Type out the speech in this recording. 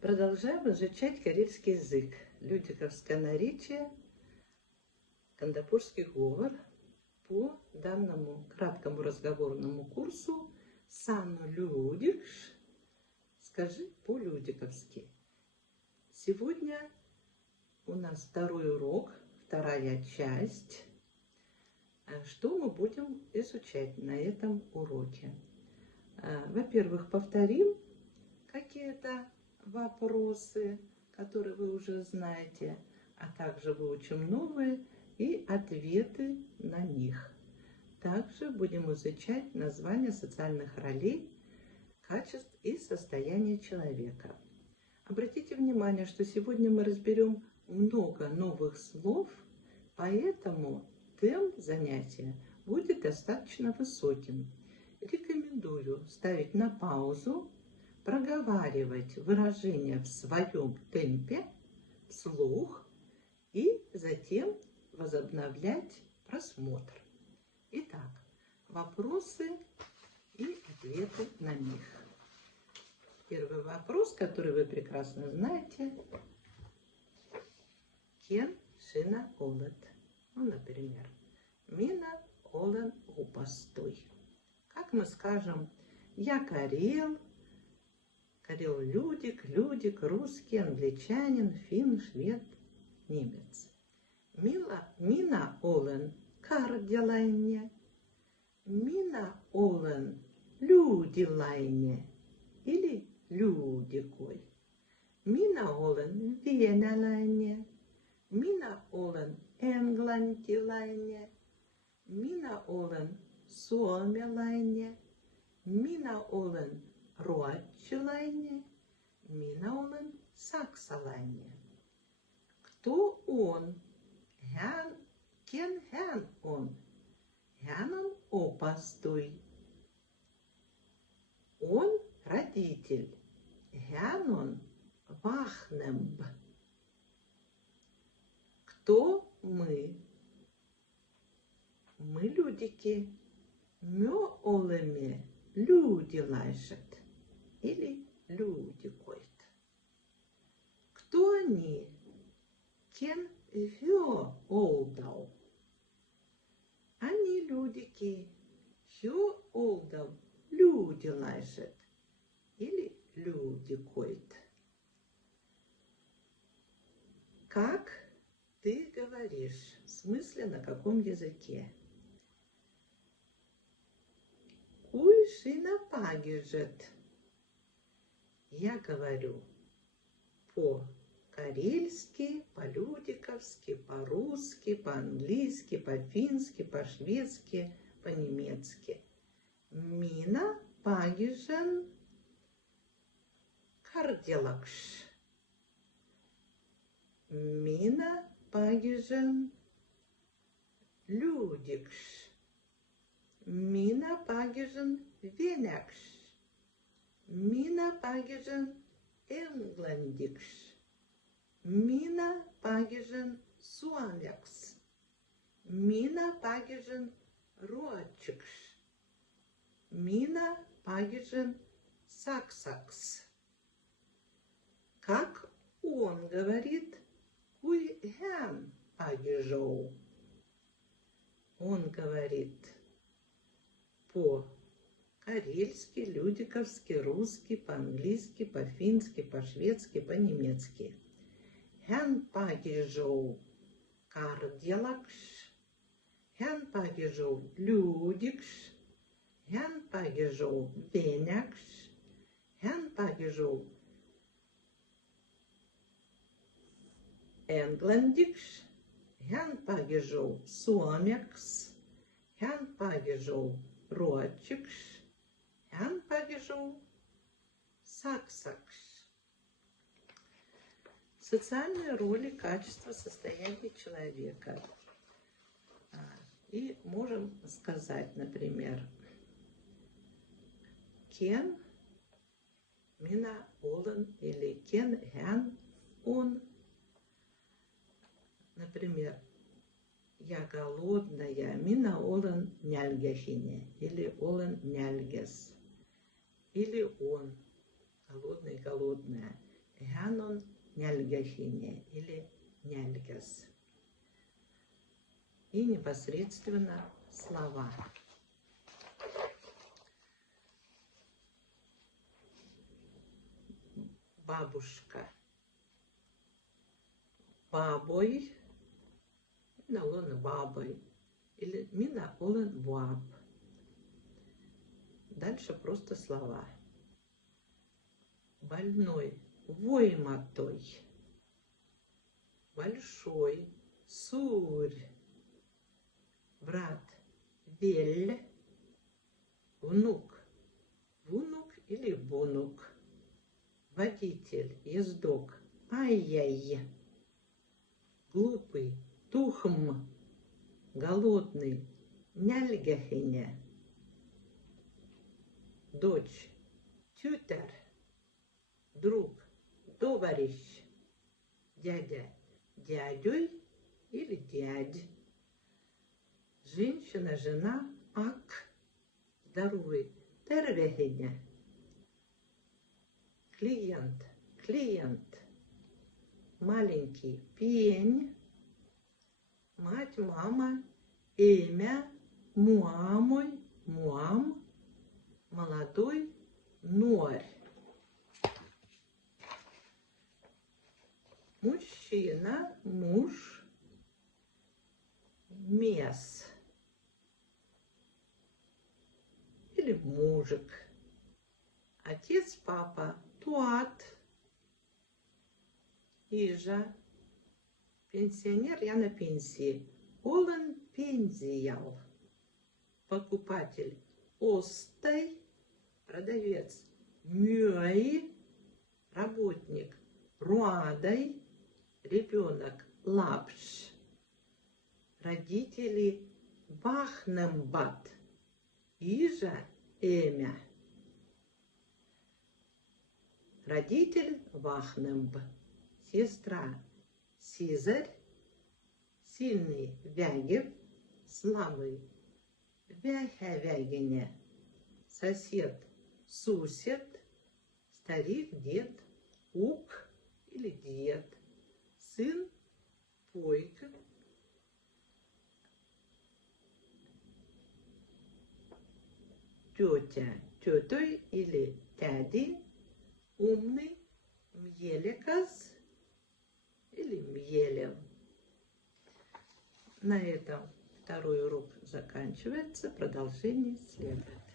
Продолжаем изучать карельский язык, людиковское наречие, кандапурский говор по данному краткому разговорному курсу «Сану людикш», скажи по-людиковски. Сегодня у нас второй урок, вторая часть. Что мы будем изучать на этом уроке? Во-первых, повторим какие-то вопросы, которые вы уже знаете, а также выучим новые и ответы на них. Также будем изучать названия социальных ролей, качеств и состояния человека. Обратите внимание, что сегодня мы разберем много новых слов, поэтому темп занятия будет достаточно высоким. Рекомендую ставить на паузу, проговаривать выражения в своем темпе вслух и затем возобновлять просмотр. Итак, вопросы и ответы на них. Первый вопрос, который вы прекрасно знаете. Кен шина олет. Ну, например, мина олен упастой. Как мы скажем, я карел, людик, русский, англичанин, финн, швед, немец. Мина олен кардилайне, мина олен людилайне или людикой. Мина олен венелайне, мина олен энглантилайне, мина олен suomelainen, minä olen ruotsalainen, minä olen saksalainen. Кто он? Кем hän on? Hän on опастой. Он родитель. Hän on vanhempi. Кто мы? Мы людики. Me olemme людилaiset или людикоид. Кто они? Кен he олдал. Они людики. He олдал людилaiset или людикоид. Как ты говоришь? В смысле, на каком языке? Куйшина пагижет. Я говорю по-карельски, по-людиковски, по-русски, по-английски, по-фински, по-шведски, по-немецки. Мина пагижен карделакш. Мина пагижен людикш. Mina pagижен венякш. Mina pagижен энгландикш. Mina pagижен suomякс. Mina pagижен ruotsikš. Mina pagижен saksaks. Как он говорит, куй hän пагижоу. Он говорит по-карельски, людиковски, русски, по-английски, по-фински, по-шведски, по-немецки. Hän pagижоу карделакш, hän pagижоу людикш, hän pagижоу венякш, hän pagижоу энгландикш, hän pagижоу suomякс, hän pagижоу ruotsikš, hän pagижоу saksakš. Социальные роли, качества, состояния человека. И можем сказать, например, кен мина олен или кен hän он. Например, я голодная, мина олен няльгяхине, или олен няльгес, или он голодный, голодная. Ганон няльгахине или няльгас. И непосредственно слова. Бабушка. Бабой. Налон бабой. Или мина олен баб. Дальше просто слова. Больной. Войматой. Большой. Сурь. Брат. Вель. Внук. Вунук или бунук. Водитель. Ездок. Ай-яй. Глупый. Тухм. Голодный. Няльгахиня. Дочь. Тютер. Друг. Товарищ. Дядя. Дядей или дядь. Женщина, жена. Ак. Здоровый. Тервехиня. Клиент. Клиент. Маленький. Пень. Мать, мама. Имя. Муамой. Муам. Молодой. Норь. Мужчина. Муж. Мес. Или мужик. Отец, папа. Туат. Ижа. Пенсионер, я на пенсии. Олен пензиял. Покупатель. Остай. Продавец. Мюай. Работник. Руадай. Ребенок. Лапш. Родители. Бахнембат. Ижа. Эмя. Родитель. Вахнемб. Сестра. Сизарь. Сильный. Вягев. Слабый. Вяхя-вягиня. Сосед. Сусед. Старик. Дед. Ук или дед. Сын. Пойка. Тетя. Тетой или дяди. Умный. Мьелекас или Мьелев. На этом второй урок заканчивается. Продолжение следует.